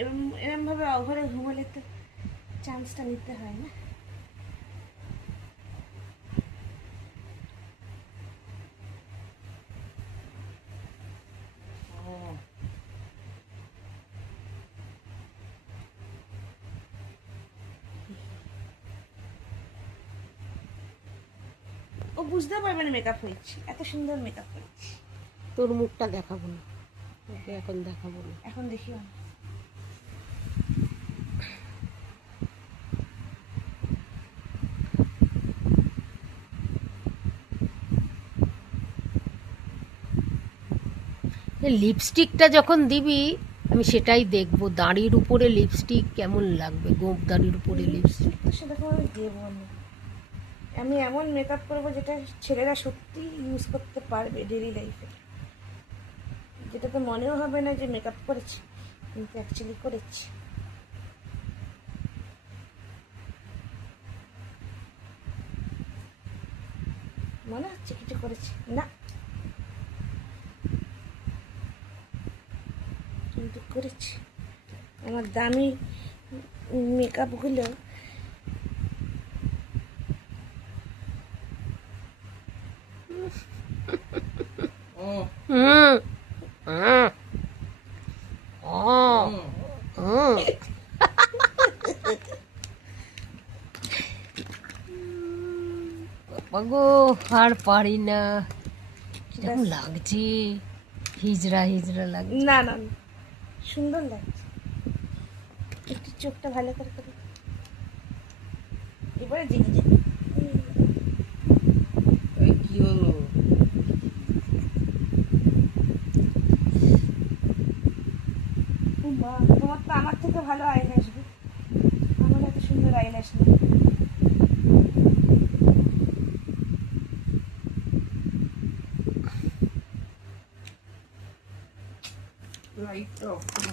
এরম এরমভাবে অঘরে ঘুমোলে তো চান্সটা নিতে হয় না। ও বুঝতে পারবে না মেকআপ হয়েছে, এত সুন্দর মেকআপ হয়েছে। তোর মুখটা দেখাবো না, ওকে এখন দেখাবো না। এখন দেখিও না। লিপস্টিকটা যখন দিবি আমি সেটাই দেখবো, দাড়ির উপরে লিপস্টিক কেমন লাগবে, গোপ দাড়ির উপরে লিপস্টিক। তো সেরকম আমি দেবো না। আমি এমন মেকআপ করবো যেটা ছেলেরা সত্যি ইউজ করতে পারবে ডেলি লাইফে, যেটা তো মনেও হবে না যে মেকআপ করেছি, কিন্তু অ্যাকচুয়ালি করেছি। মনে হচ্ছে কিছু করেছি না, কিন্তু করেছি। আমার দামি মেকআপগুলো হুম হুম হুম। বাবা গো, আর পারি না, কিরকম লাগছে, হিজড়া হিজড়া লাগছে। না না না, সুন্দর লাগছে। একটু চোখটা ভালো করে করে এবারে জেগে যাবে। কি হলো? বাহ, তোমার তো আমার থেকে ভালো আইল্যাশ গো। আমার এত সুন্দর আইল্যাশ নেই। লাইটটা অফ করো।